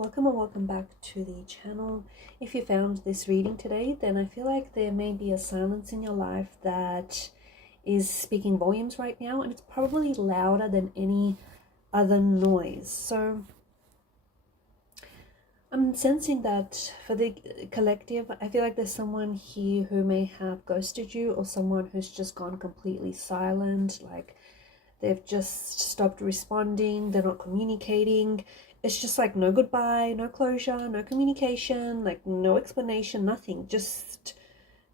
Welcome and welcome back to the channel. If you found this reading today, then I feel like there may be a silence in your life that is speaking volumes right now, and it's probably louder than any other noise. So I'm sensing that for the collective, I feel like there's someone here who may have ghosted you, or someone who's just gone completely silent, like they've just stopped responding, they're not communicating. It's just like no goodbye, no closure, no communication, like no explanation, nothing. Just,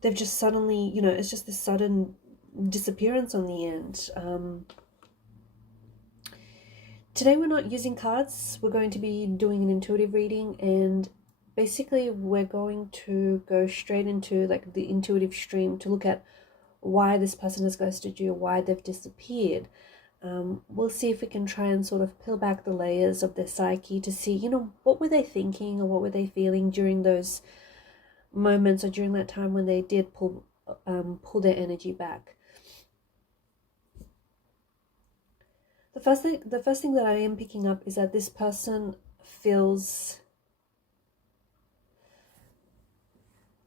they've just suddenly, it's just this sudden disappearance on the end. Today we're not using cards. We're going to be doing an intuitive reading, and basically we're going to go straight into like the intuitive stream to look at why this person has ghosted you, why they've disappeared. We'll see if we can try and sort of peel back the layers of their psyche to see, what were they thinking or what were they feeling during those moments or during that time when they did pull their energy back. The first thing that I am picking up is that this person feels,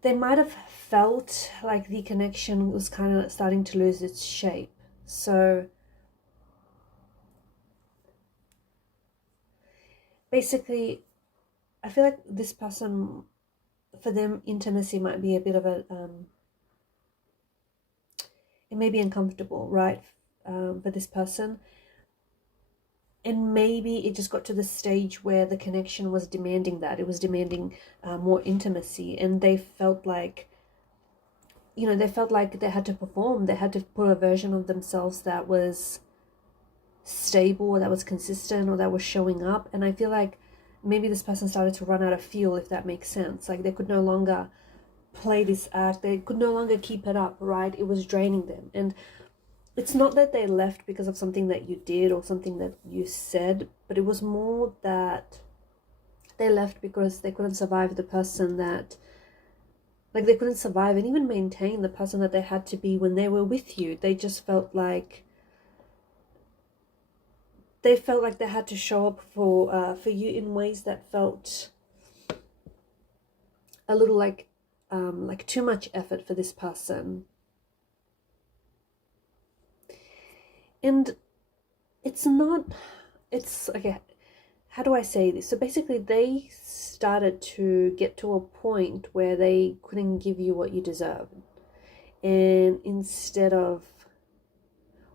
they might have felt like the connection was kind of starting to lose its shape. So basically, I feel like this person, for them, intimacy might be a bit of a, it may be uncomfortable, right, for this person. And maybe it just got to the stage where the connection was demanding that. It was demanding more intimacy, and they felt like, they had to perform. They had to put a version of themselves that was stable, or that was consistent, or that was showing up. And I feel like maybe this person started to run out of fuel, if that makes sense. Like they could no longer play this act. They could no longer keep it up, right? It was draining them. And it's not that they left because of something that you did or something that you said, but it was more that they left because they couldn't survive the person that, like they couldn't survive and even maintain the person that they had to be when they were with you. They just felt like, they had to show up for you in ways that felt a little like too much effort for this person. And it's okay, how do I say this? So basically they started to get to a point where they couldn't give you what you deserved. And instead of,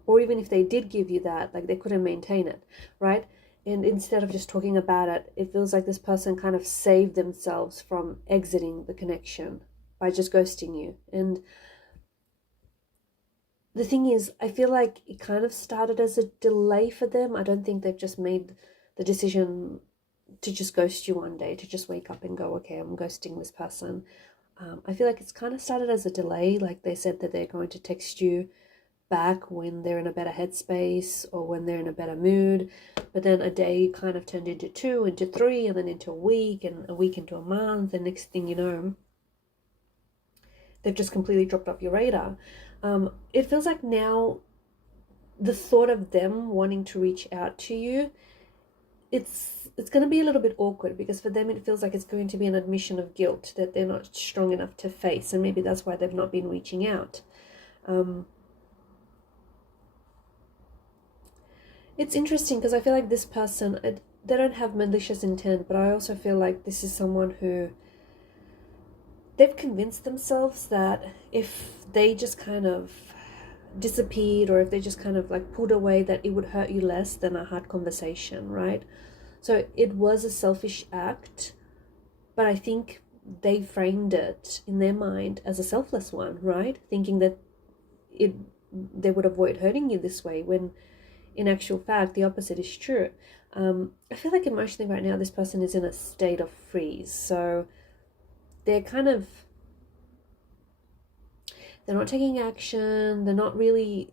or even if they did give you that, like they couldn't maintain it, right? And instead of just talking about it, it feels like this person kind of saved themselves from exiting the connection by just ghosting you. And the thing is, I feel like it kind of started as a delay for them. I don't think they've just made the decision to just ghost you one day, to just wake up and go, okay, I'm ghosting this person. I feel like it's kind of started as a delay. Like they said that they're going to text you back when they're in a better headspace or when they're in a better mood. But then a day kind of turned into 2, into 3, and then into a week, and a week into a month. And next thing you know, they've just completely dropped off your radar. It feels like now the thought of them wanting to reach out to you, it's going to be a little bit awkward, because for them it feels like it's going to be an admission of guilt that they're not strong enough to face, and maybe that's why they've not been reaching out. It's interesting because I feel like this person, they don't have malicious intent, but I also feel like this is someone who, they've convinced themselves that if they just kind of disappeared, or if they just kind of like pulled away, that it would hurt you less than a hard conversation, right? So it was a selfish act, but I think they framed it in their mind as a selfless one, right? Thinking that they would avoid hurting you this way, when in actual fact the opposite is true. I feel like emotionally right now this person is in a state of freeze. So they're not taking action. They're not really,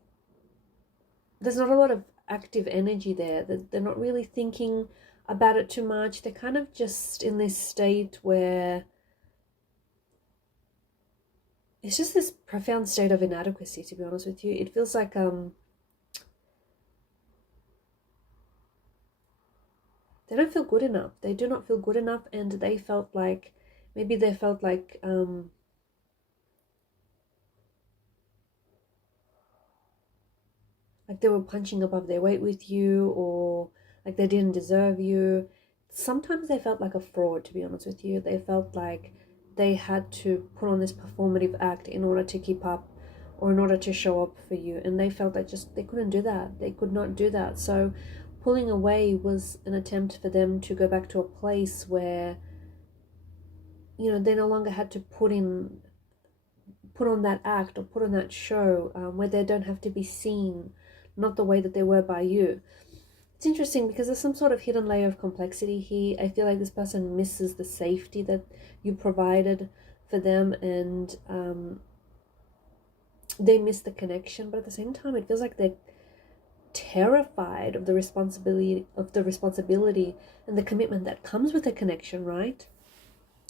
there's not a lot of active energy there. They're not really thinking about it too much. They're kind of just in this state where it's just this profound state of inadequacy, to be honest with you. It feels like they don't feel good enough. They do not feel good enough, and they felt like, maybe they felt like they were punching above their weight with you, or like they didn't deserve you. Sometimes they felt like a fraud, to be honest with you. They felt like they had to put on this performative act in order to keep up, or in order to show up for you, and they felt that just they couldn't do that. They could not do that. So pulling away was an attempt for them to go back to a place where, they no longer had to put on that act or put on that show, where they don't have to be seen, not the way that they were by you. It's interesting because there's some sort of hidden layer of complexity here. I feel like this person misses the safety that you provided for them, and they miss the connection, but at the same time it feels like they're terrified of the responsibility and the commitment that comes with a connection, right?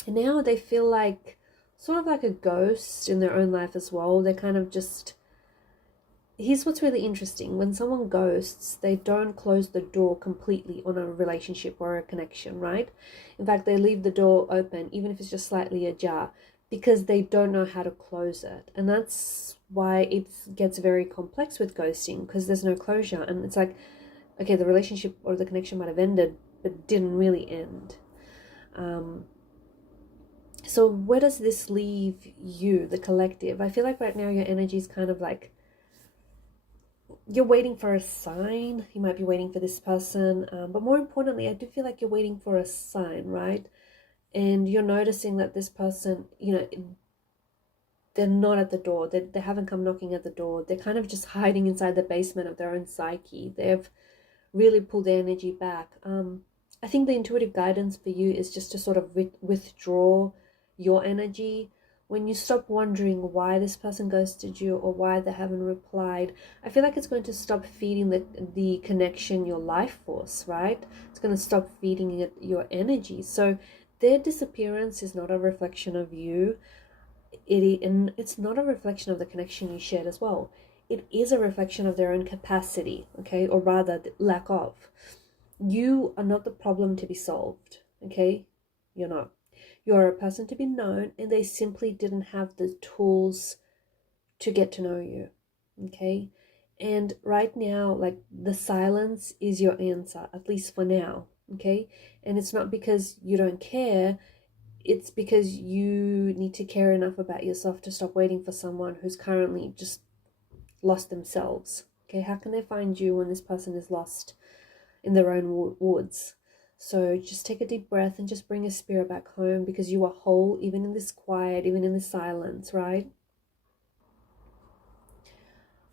And now they feel like sort of like a ghost in their own life as well. They're kind of just, here's what's really interesting. When someone ghosts, they don't close the door completely on a relationship or a connection, right? In fact, they leave the door open, even if it's just slightly ajar, because they don't know how to close it. And that's why it gets very complex with ghosting, because there's no closure. And it's like, okay, the relationship or the connection might have ended, but didn't really end. So where does this leave you, the collective? I feel like right now your energy is kind of like, you're waiting for a sign. You might be waiting for this person, but more importantly, I do feel like you're waiting for a sign, right? And you're noticing that this person, they're not at the door. They haven't come knocking at the door. They're kind of just hiding inside the basement of their own psyche. They've really pulled their energy back. I think the intuitive guidance for you is just to sort of withdraw your energy. When you stop wondering why this person ghosted you or why they haven't replied, I feel like it's going to stop feeding the connection your life force, right? It's going to stop feeding it your energy. So their disappearance is not a reflection of you. And it's not a reflection of the connection you shared as well. It is a reflection of their own capacity, okay? Or rather, the lack of. You are not the problem to be solved, okay? You're not. You're a person to be known, and they simply didn't have the tools to get to know you, okay? And right now, like, the silence is your answer, at least for now, okay? And it's not because you don't care, it's because you need to care enough about yourself to stop waiting for someone who's currently just lost themselves, okay? How can they find you when this person is lost in their own woods? So just take a deep breath and just bring your spirit back home, because you are whole even in this quiet, even in this silence, right?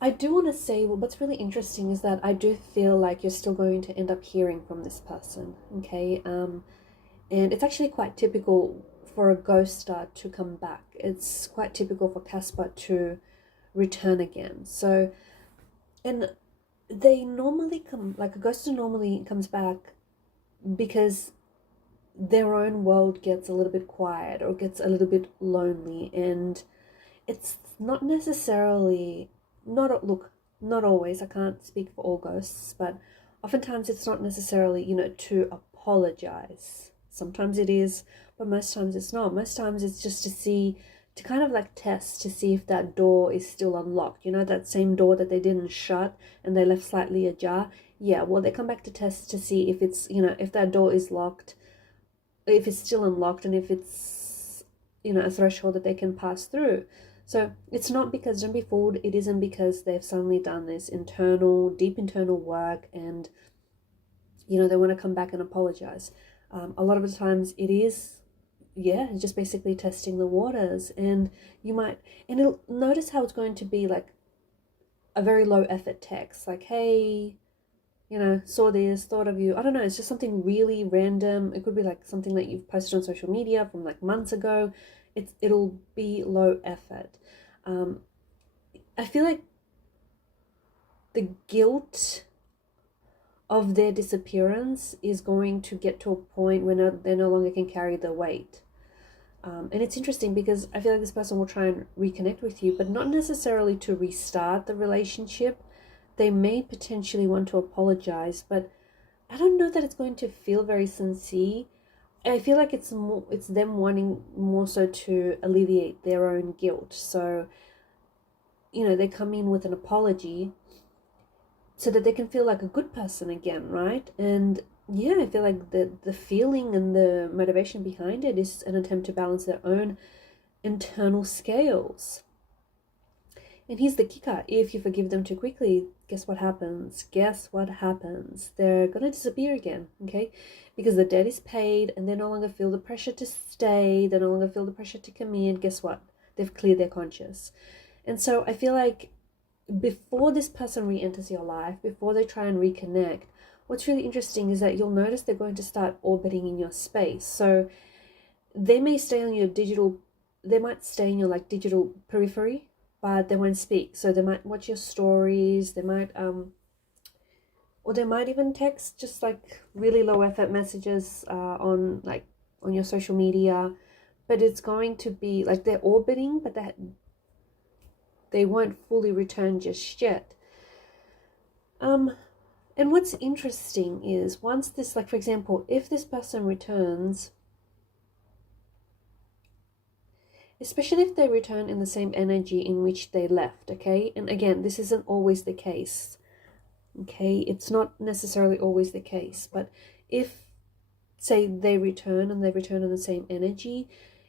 I do want to say, well, what's really interesting is that I do feel like you're still going to end up hearing from this person, okay? And it's actually quite typical for a ghoster to come back. It's quite typical for Casper to return again. So, and they normally come, like a ghoster normally comes back because their own world gets a little bit quiet or gets a little bit lonely, and it's not necessarily, not always, I can't speak for all ghosts, but oftentimes it's not necessarily, to apologize. Sometimes it is, but most times it's not. Most times it's just to kind of like test to see if that door is still unlocked. That same door that they didn't shut and they left slightly ajar. Yeah, well, they come back to test to see if it's, if that door is locked, if it's still unlocked, and if it's, a threshold that they can pass through. So it's not because, don't be fooled, it isn't because they've suddenly done this deep internal work and, they want to come back and apologize. A lot of the times it is, just basically testing the waters, and it'll notice how it's going to be like a very low effort text, like, hey, saw this, thought of you. I don't know, it's just something really random. It could be like something that you've posted on social media from like months ago. It'll be low effort. I feel like the guilt of their disappearance is going to get to a point where they no longer can carry the weight. And it's interesting because I feel like this person will try and reconnect with you, but not necessarily to restart the relationship. They may potentially want to apologize, but I don't know that it's going to feel very sincere. I feel like it's them wanting more so to alleviate their own guilt. So, they come in with an apology so that they can feel like a good person again, right? And yeah, I feel like the feeling and the motivation behind it is an attempt to balance their own internal scales. And here's the kicker: if you forgive them too quickly, guess what happens? Guess what happens? They're gonna disappear again, okay? Because the debt is paid and they no longer feel the pressure to stay, they no longer feel the pressure to commit. Guess what? They've cleared their conscience. And so I feel like before this person re-enters your life, before they try and reconnect, what's really interesting is that you'll notice they're going to start orbiting in your space. So they may stay on your they might stay in your like digital periphery, but they won't speak. So they might watch your stories, they might or they might even text just like really low effort messages on your social media, but it's going to be like they're orbiting, but they won't fully return just yet. And what's interesting is once this, like for example, if this person returns, especially if they return in the same energy in which they left, okay? And again, this isn't always the case, okay? It's not necessarily always the case, but if, say, they return and they return in the same energy,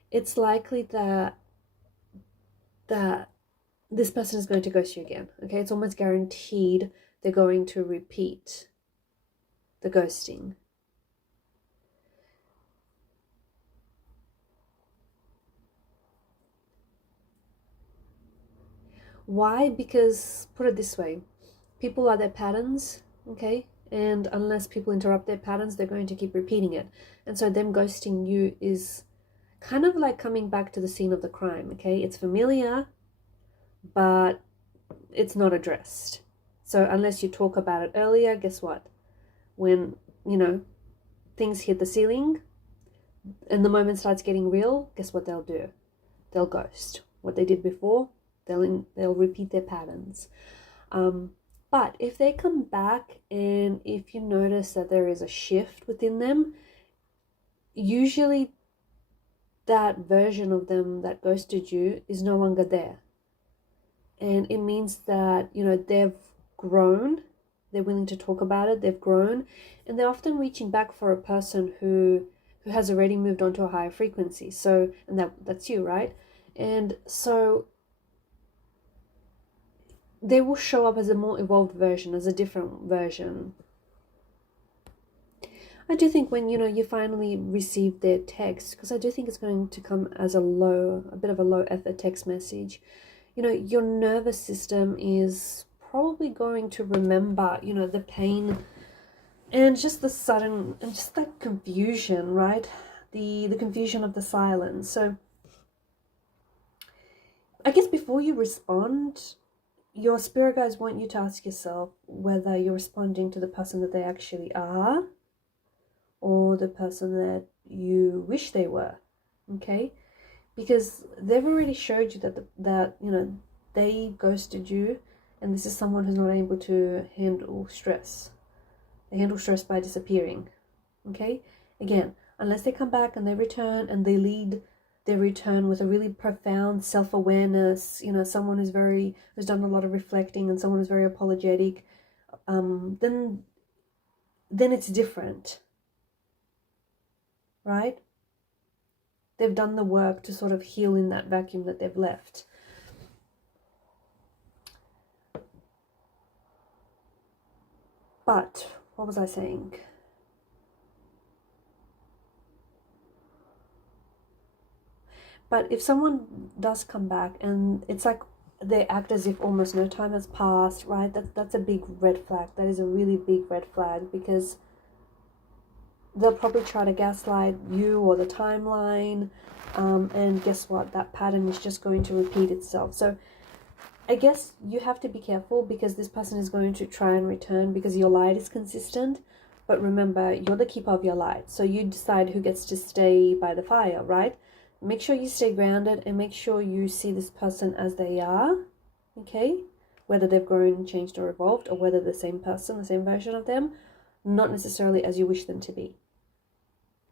it's likely that this person is going to ghost you again, okay? It's almost guaranteed they're going to repeat the ghosting. Why? Because, put it this way, people are their patterns, okay? And unless people interrupt their patterns, they're going to keep repeating it. And so them ghosting you is kind of like coming back to the scene of the crime, okay? It's familiar, but it's not addressed. So unless you talk about it earlier, guess what? When, things hit the ceiling and the moment starts getting real, guess what they'll do? They'll ghost. What they did before, they'll repeat their patterns. But if they come back and if you notice that there is a shift within them, usually that version of them that ghosted you is no longer there. And it means that, they've grown, they're willing to talk about it, they've grown, and they're often reaching back for a person who has already moved on to a higher frequency. So, and that's you, right? And so they will show up as a more evolved version, as a different version. I do think when, you finally receive their text, because I do think it's going to come as a bit of a low effort text message, your nervous system is probably going to remember, the pain and just the sudden, and just that confusion, right? The confusion of the silence. So I guess before you respond, your spirit guides want you to ask yourself whether you're responding to the person that they actually are or the person that you wish they were, okay? Because they've already showed you that they ghosted you, and this is someone who's not able to handle stress. They handle stress by disappearing, okay? Again, unless they come back and they return and they lead their return with a really profound self-awareness, someone who's done a lot of reflecting and someone who's very apologetic, then it's different, right? They've done the work to sort of heal in that vacuum that they've left. But what was I saying? But if someone does come back and it's like they act as if almost no time has passed, right? That's a big red flag. That is a really big red flag, because they'll probably try to gaslight you or the timeline, and guess what? That pattern is just going to repeat itself. So I guess you have to be careful, because this person is going to try and return because your light is consistent. But remember, you're the keeper of your light. So you decide who gets to stay by the fire, right? Make sure you stay grounded and make sure you see this person as they are, okay? Whether they've grown, changed, or evolved, or whether the same person, the same version of them. not necessarily as you wish them to be.